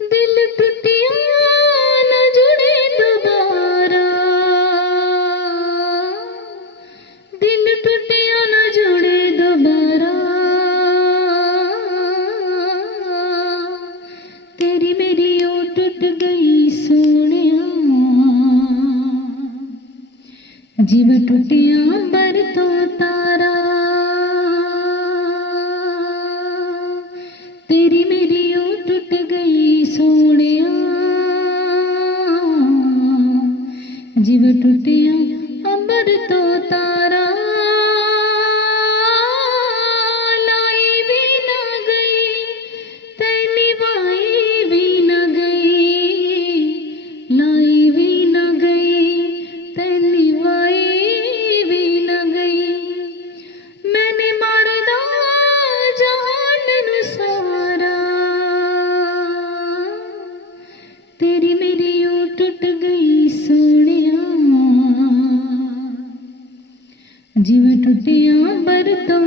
दिल टूटिया न जुड़े दोबारा, दिल टूटिया न जुड़े दोबारा। तेरी मेरी ओ टूट गई सोनिया, जीव टूटिया बर तो तारा। तेरी मेरी ओ टूट गई सोनिया, जीव टूटिया अमर तो तारा। लाई भी ना गई तेनी बाई भी ना गई, लाई भी ना गई तेनी बाई भी ना गई। मैंने मारदा जहान नू सारा, तेरी मेरी ओ टूट गई सोनिया, जीव टूटिया बर तो